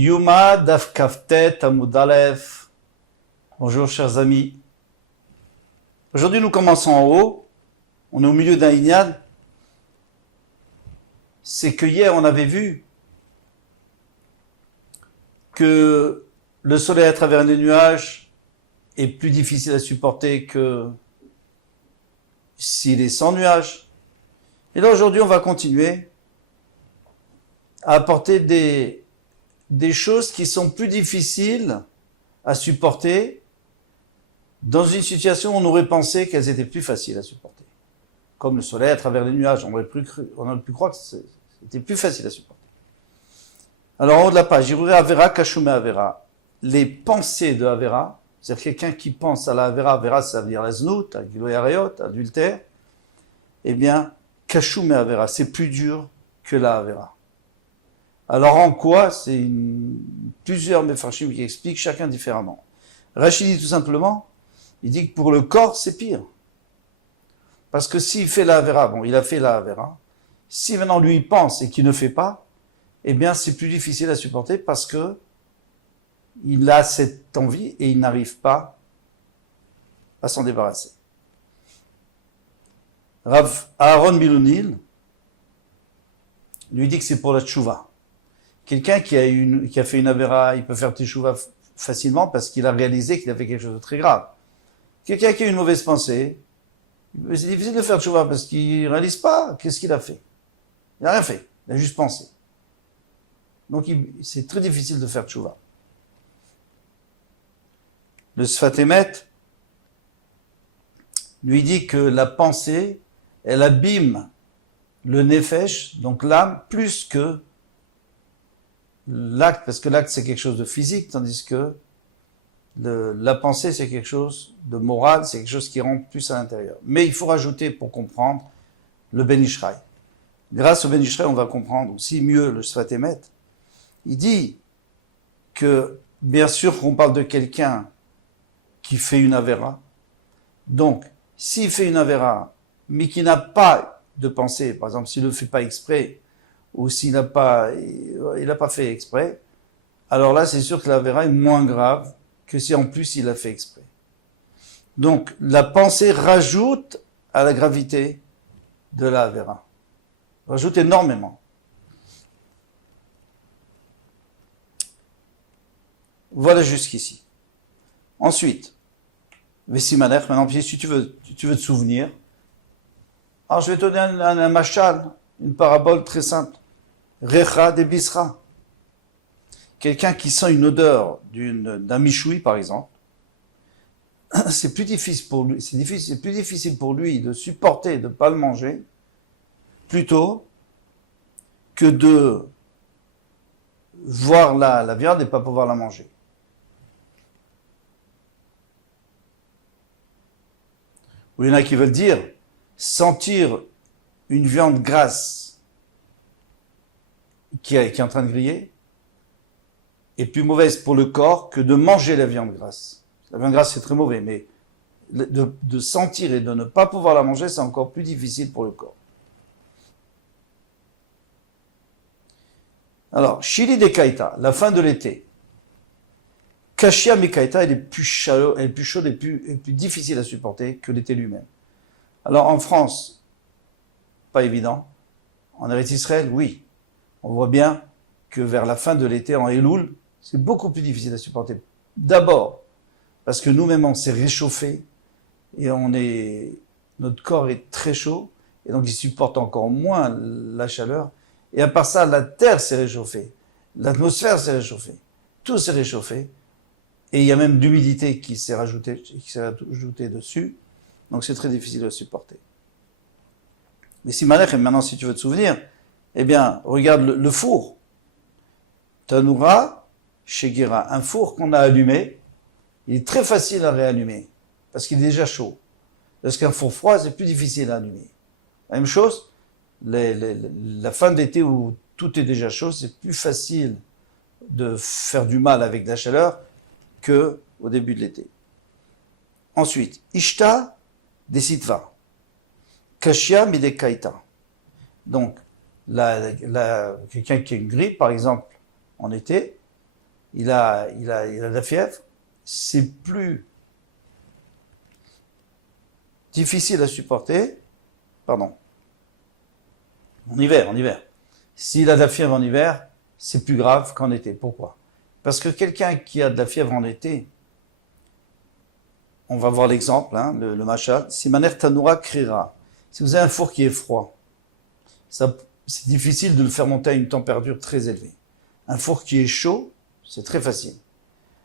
Yuma Daf Kaftet Amud Aleph. Bonjour chers amis. Aujourd'hui nous commençons en haut. On est au milieu d'un Inyan. C'est que hier on avait vu que le soleil à travers les nuages est plus difficile à supporter que s'il est sans nuages. Et là aujourd'hui on va continuer à apporter des choses qui sont plus difficiles à supporter dans une situation où on aurait pensé qu'elles étaient plus faciles à supporter. Comme le soleil à travers les nuages, on aurait pu croire que c'était plus facile à supporter. Alors en haut de la page, Irure Avera, Kashume Avera. Les pensées de Avera, c'est-à-dire quelqu'un qui pense à la Avera, Avera ça veut dire la znout, à Giloy Arayot, adultère, eh bien, Kashume Avera, c'est plus dur que la Avera. Alors en quoi? C'est plusieurs Mefarshim qui expliquent chacun différemment. Rachid dit tout simplement, il dit que pour le corps c'est pire. Parce que s'il fait la Avera, bon il a fait la Avera, si maintenant lui il pense et qu'il ne fait pas, eh bien c'est plus difficile à supporter parce que il a cette envie et il n'arrive pas à s'en débarrasser. Rav Aaron Milonil lui dit que c'est pour la tchouva. Quelqu'un qui a fait une Avera, il peut faire teshuva facilement parce qu'il a réalisé qu'il a fait quelque chose de très grave. Quelqu'un qui a une mauvaise pensée, c'est difficile de faire teshuva parce qu'il réalise pas qu'est-ce qu'il a fait. Il n'a rien fait, il a juste pensé. Donc c'est très difficile de faire teshuva. Le Sfat Emet lui dit que la pensée, elle abîme le nefesh, donc l'âme, plus que l'acte, parce que l'acte c'est quelque chose de physique, tandis que la pensée c'est quelque chose de moral, c'est quelque chose qui rentre plus à l'intérieur. Mais il faut rajouter pour comprendre le Ben Ishraï. Grâce au Ben Ishraï, on va comprendre aussi mieux le Sfat Emet. Il dit que, bien sûr qu'on parle de quelqu'un qui fait une Avera. Donc, s'il fait une Avera, mais qui n'a pas de pensée, par exemple s'il ne le fait pas exprès, ou s'il n'a pas fait exprès, alors là c'est sûr que l'Avera est moins grave que si en plus il l'a fait exprès. Donc la pensée rajoute à la gravité de l'Avera. Rajoute énormément. Voilà jusqu'ici. Ensuite, Vesimanech, maintenant si tu veux te souvenir, alors je vais te donner un machal, une parabole très simple. Recha de Bisra. Quelqu'un qui sent une odeur d'un michoui, par exemple, c'est plus difficile pour lui, c'est plus difficile pour lui de supporter de ne pas le manger, plutôt que de voir la viande et pas pouvoir la manger. Ou il y en a qui veulent dire, sentir une viande grasse qui est en train de griller est plus mauvaise pour le corps que de manger la viande grasse. La viande grasse c'est très mauvais, mais de sentir et de ne pas pouvoir la manger c'est encore plus difficile pour le corps. Alors, Shili de Kaita, la fin de l'été. Kashia Mekaita, elle est plus chaude et plus difficile à supporter que l'été lui-même. Alors en France, pas évident. En Eretz Israël, oui. On voit bien que vers la fin de l'été, en Elul, c'est beaucoup plus difficile à supporter. D'abord, parce que nous-mêmes, on s'est réchauffé et notre corps est très chaud et donc il supporte encore moins la chaleur. Et à part ça, la terre s'est réchauffée, l'atmosphère s'est réchauffée, tout s'est réchauffé et il y a même d'humidité qui s'est rajoutée dessus. Donc c'est très difficile à supporter. Mais si Malach, et maintenant si tu veux te souvenir, eh bien, regarde le four. Tanoura, Shegera, un four qu'on a allumé, il est très facile à réallumer, parce qu'il est déjà chaud. Parce qu'un four froid, c'est plus difficile à allumer. La même chose, la fin d'été où tout est déjà chaud, c'est plus facile de faire du mal avec la chaleur que au début de l'été. Ensuite, Ishta des Sitva. Kashia Midekaita. Donc, quelqu'un qui a une grippe, par exemple, en été, il a de la fièvre, c'est plus difficile à supporter, pardon, en hiver. S'il a de la fièvre en hiver, c'est plus grave qu'en été. Pourquoi? Parce que quelqu'un qui a de la fièvre en été, on va voir l'exemple, hein, le machal, si maner tanoura krira, si vous avez un four qui est froid, c'est difficile de le faire monter à une température très élevée. Un four qui est chaud, c'est très facile.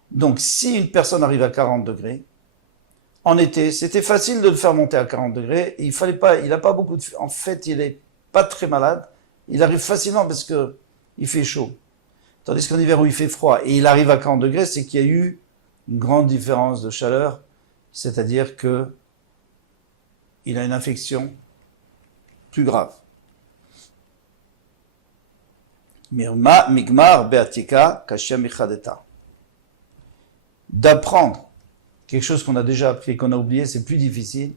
Donc, si une personne arrive à 40 degrés, en été, c'était facile de le faire monter à 40 degrés. Il fallait pas, il n'a pas beaucoup de, en fait, il est pas très malade. Il arrive facilement parce que il fait chaud. Tandis qu'en hiver où il fait froid et il arrive à 40 degrés, c'est qu'il y a eu une grande différence de chaleur. C'est-à-dire que il a une infection plus grave. Mirma migmar beatika kashia michadeta. D'apprendre quelque chose qu'on a déjà appris et qu'on a oublié, c'est plus difficile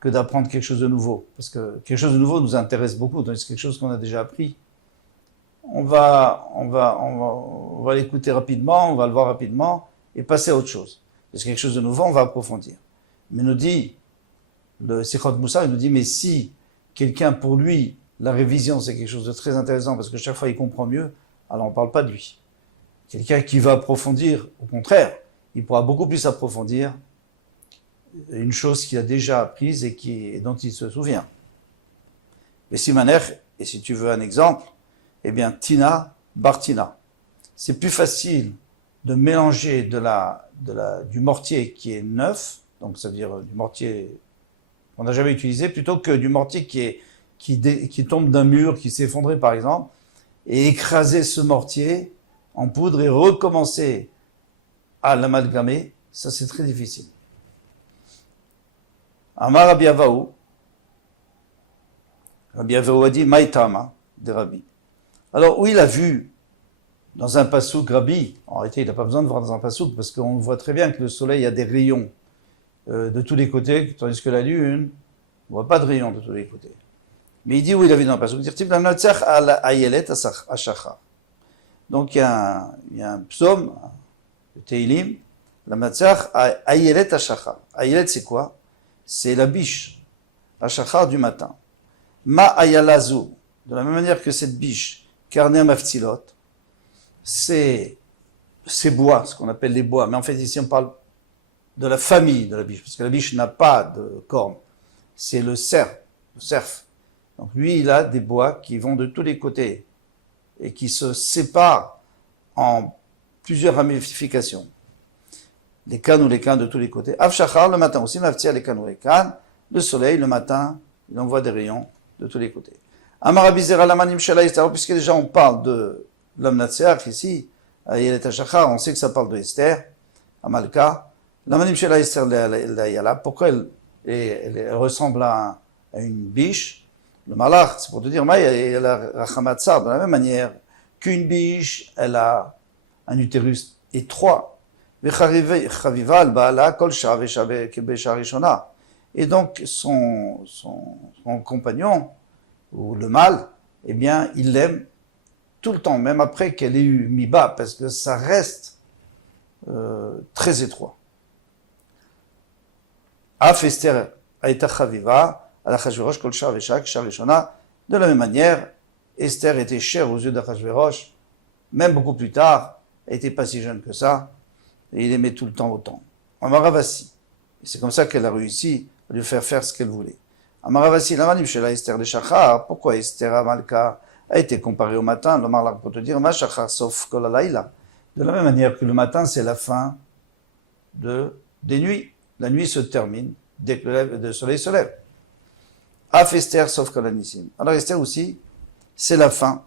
que d'apprendre quelque chose de nouveau. Parce que quelque chose de nouveau nous intéresse beaucoup, tandis que quelque chose qu'on a déjà appris, on va l'écouter rapidement, on va le voir rapidement et passer à autre chose. Parce que quelque chose de nouveau, on va approfondir. Mais nous dit, le Sichot Moussar, il nous dit, mais si quelqu'un, pour lui, la révision, c'est quelque chose de très intéressant parce que chaque fois il comprend mieux, alors on ne parle pas de lui. Quelqu'un qui va approfondir, au contraire, il pourra beaucoup plus approfondir une chose qu'il a déjà apprise et dont il se souvient. Mais si Maner, et si tu veux un exemple, eh bien, Tina, Bartina. C'est plus facile de mélanger du mortier qui est neuf, donc ça veut dire du mortier qu'on n'a jamais utilisé, plutôt que du mortier qui tombe d'un mur, qui s'est effondré par exemple, et écraser ce mortier en poudre et recommencer à l'amalgamer, ça c'est très difficile. Amar Rabbi Avahu a dit Maïtama de Rabbi. Alors, où il a vu dans un passouk Rabbi, en réalité, il n'a pas besoin de voir dans un passouk parce qu'on voit très bien que le soleil a des rayons de tous les côtés, tandis que la lune, on ne voit pas de rayons de tous les côtés. Mais il dit où il a vu dans un passouk, donc il y a un psaume, le Teilim, la Matzach Ayelet Ashachar. Ayelet c'est quoi? C'est la biche, Ashachar du matin. Ma Ayalazu, de la même manière que cette biche, Karner Maftzilot, c'est bois, ce qu'on appelle les bois. Mais en fait, ici, on parle de la famille de la biche, parce que la biche n'a pas de cornes. C'est le cerf. Donc lui, il a des bois qui vont de tous les côtés et qui se séparent en plusieurs ramifications. Les cannes ou les cannes de tous les côtés. Avshachar, le matin aussi, Maftzia, les cannes ou les cannes. Le soleil, le matin, il envoie des rayons de tous les côtés. Amarabizera lamanim shala Esther, puisque déjà on parle de l'homme Natseach ici, Ayelet Ashachar, on sait que ça parle de Esther, Amalka. Lamanim shala Esther la Yala, pourquoi elle ressemble à une biche? Le malach, c'est pour te dire, elle a Rachamatzar, de la même manière qu'une biche, elle a un utérus étroit. Vechavival ba'ala kol shah ve'shah rishona. Et donc son compagnon, ou le mâle, eh bien, il l'aime tout le temps, même après qu'elle ait eu mis bas, parce que ça reste très étroit. Af Esther aïta chaviva, à l'Achashverosh kol shah ve'shah rishona. De la même manière, Esther était chère aux yeux d'Achashverosh, même beaucoup plus tard, elle n'était pas si jeune que ça, et il aimait tout le temps autant. Amaravasi. Et c'est comme ça qu'elle a réussi à lui faire ce qu'elle voulait. Amaravasi, l'amanim shela Esther de Shachar. Pourquoi Esther Amalka a été comparée au matin? Le malak pour te dire, ma Shachar sauf kolalaïla. De la même manière que le matin, c'est la fin des nuits. La nuit se termine dès que le soleil se lève. Af Esther sauf kolanissim. Alors Esther aussi, c'est la fin.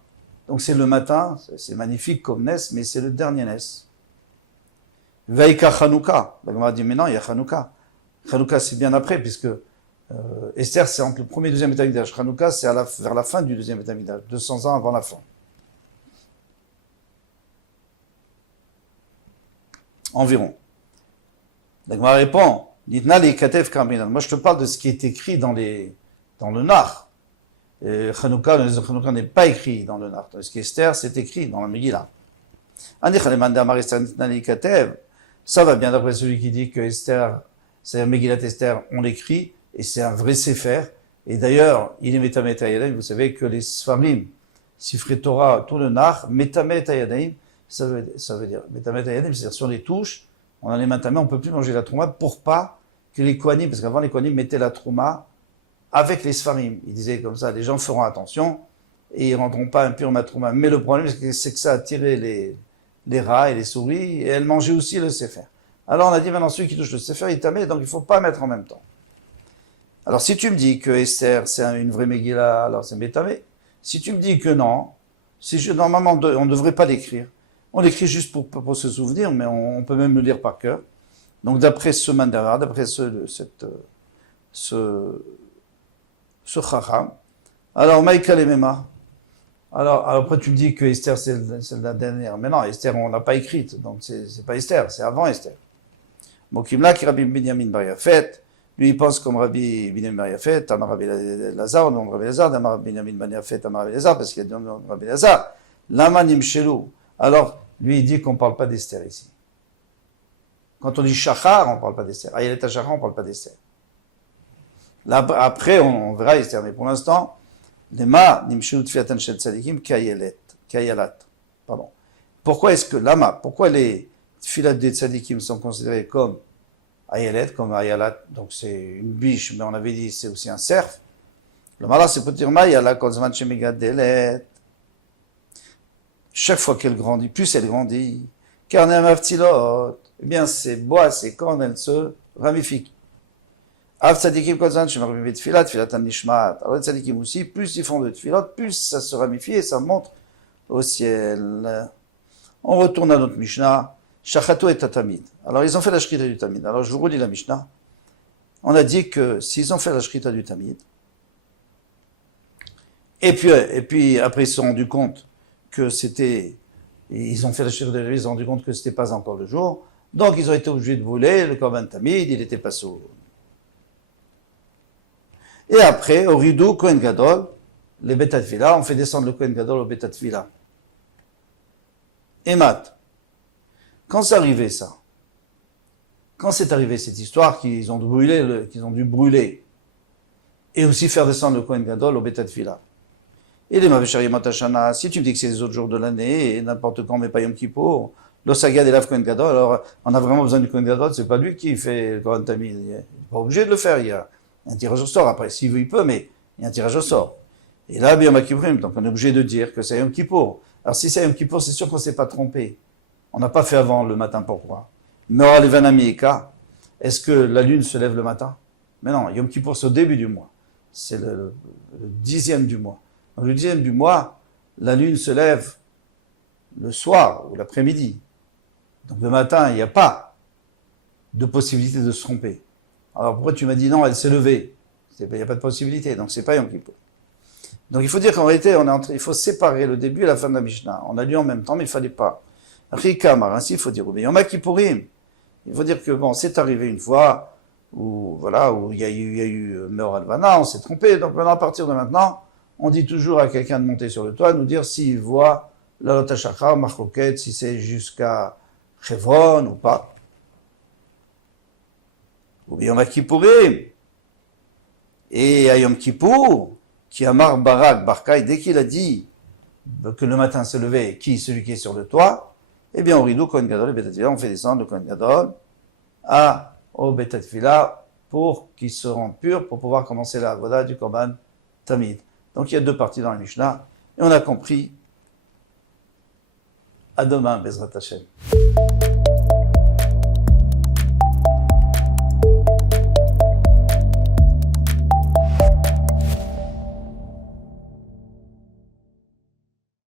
Donc c'est le matin, c'est magnifique comme Nes, mais c'est le dernier Nes. Veika Chanouka. La Gemara dit, mais non, il y a Chanouka. Chanouka, c'est bien après, puisque Esther, c'est entre le premier et le deuxième Betamikdash. Chanouka, c'est vers la fin du deuxième Betamikdash, 200 ans avant la fin. Environ. La Gemara répond, Nitna li katev karminan. Moi, je te parle de ce qui est écrit dans le Nar. Chanouka n'est pas écrit dans le Nar. Tandis qu'Esther, c'est écrit dans la Megillah. Ça va bien d'après celui qui dit que Esther, c'est Megillat Esther, on l'écrit, et c'est un vrai sefer. Et d'ailleurs, il est Metamet Hayadaim, vous savez que les Sfarim, Sifrei Torah, tout le Nar, Metamet Hayadaim, ça veut dire, Metamet Hayadaim, c'est-à-dire sur les touches, on a les mains tamées, on ne peut plus manger la trouma pour pas que les Kohanim, parce qu'avant les Kohanim mettaient la trouma avec les Sfarim. Ils disaient comme ça, les gens feront attention, et ils ne rendront pas impurs ma trouma. Mais le problème, c'est que ça attirait les rats et les souris, et elles mangeaient aussi le sefer. Alors on a dit maintenant, celui qui touche le sefer, il est tamé, donc il ne faut pas mettre en même temps. Alors si tu me dis que Esther, c'est une vraie Megillah, alors c'est métamé. Si tu me dis que non, normalement on ne devrait pas l'écrire. On l'écrit juste pour se souvenir, mais on peut même le lire par cœur. Donc d'après ce mandara, d'après ce chacham, alors Maïka Lemema. Alors après tu me dis que Esther c'est la dernière. Mais non, Esther on l'a pas écrite, donc c'est pas Esther, c'est avant Esther. Mokimla qui Rabbi Binyamin Bar Yafet. Lui, il pense comme Rabbi Binyamin Bar Yafet, Amar Rabbi Lazar, non Rabbi Lazar, Amar Binyamin Bar Yafet, Amar Rabbi Lazar, parce qu'il y a deux noms Rabbi Lazar. Lama Nimshelu. Alors, lui, il dit qu'on ne parle pas d'Esther ici. Quand on dit Shachar, on ne parle pas d'Esther. Ayelet Shachar, on ne parle pas d'Esther. Là, après, on verra Esther, mais pour l'instant, Lema Nimshelu Tfiatan Shel Tzadikim Kayalat. Pardon. Pourquoi est-ce que Lama, pourquoi les Tfilat des Tzadikim sont considérés comme Ayelet, comme Ayalat, donc c'est une biche, mais on avait dit c'est aussi un cerf. Le malin, c'est pour dire Mayala, Kozman Shemigadelet. Chaque fois qu'elle grandit, plus elle grandit, Karnem Avtilot, eh bien ses bois, ses cornes, elles se ramifient. Av Tzadikim Kozman Shemarvim Tfilat, Tfilat Nishmat. Alors les Tzadikim aussi, plus ils font de Tfilat, plus ça se ramifie et ça monte au ciel. On retourne à notre Mishnah. Shachato et Tatamid. Alors, ils ont fait la shrita du Tamid. Alors, je vous relis la Mishnah. On a dit que s'ils ont fait la shrita du Tamid, et puis après, ils se sont rendus compte que ils ont fait la shrita du Tamid, ils se sont rendus compte que c'était pas encore le jour, donc ils ont été obligés de brûler le Korban Tamid, il était pas sourd. Et après, au rideau, Kohen Gadol, les Betat Vila, on fait descendre le Kohen Gadol au Betat Vila. Et Mat. Quand c'est arrivé ça, quand c'est arrivé cette histoire qu'ils ont dû brûler, et aussi faire descendre le Kohen Gadol au Betat Vila. Et les Maveshari Matashana, si tu me dis que c'est les autres jours de l'année, et n'importe quand, mais pas Yom Kippour, l'Osagad et l'Av Kohen Gadol, alors on a vraiment besoin du Kohen Gadol, c'est pas lui qui fait le Kohen Tamid, il n'est pas obligé de le faire, il y a un tirage au sort, après s'il veut il peut, mais il y a un tirage au sort. Et là, Yom Kippourim, donc on est obligé de dire que c'est Yom Kippour. Alors si c'est Yom Kippour, c'est sûr qu'on ne s'est pas trompé. On n'a pas fait avant le matin, pourquoi? Meora Levanami Eka, est-ce que la lune se lève le matin? Mais non, Yom Kippour, c'est au début du mois. C'est le 10e du mois. Donc le 10e du mois, la lune se lève le soir ou l'après-midi. Donc le matin, il n'y a pas de possibilité de se tromper. Alors pourquoi tu m'as dit non, elle s'est levée? Il n'y a pas de possibilité, donc c'est pas Yom Kippour. Donc il faut dire qu'en réalité, il faut séparer le début et la fin de la Mishnah. On a lu en même temps, mais il ne fallait pas. Rikamar, ainsi il faut dire, mais Yom Kippourim. Il faut dire que bon, c'est arrivé une fois, où il y a eu Meor Alvana, on s'est trompé, donc maintenant, à partir de maintenant, on dit toujours à quelqu'un de monter sur le toit, nous dire s'il voit la Lota Shachar, Marcoquet, si c'est jusqu'à Chevron ou pas. Ou bien Yom Kippourim. Et à Yom Kippour, qui Amar Barak Barkaï, dès qu'il a dit que le matin se levait, celui qui est sur le toit, eh bien, au rideau, Kohen Gadol et Betat Vila, on fait descendre le Kohen Gadol au Betat Vila pour qu'il se rende pur, pour pouvoir commencer la Avoda du Korban Tamid. Donc, il y a deux parties dans la Mishnah, et on a compris. À demain, Bezrat Hashem.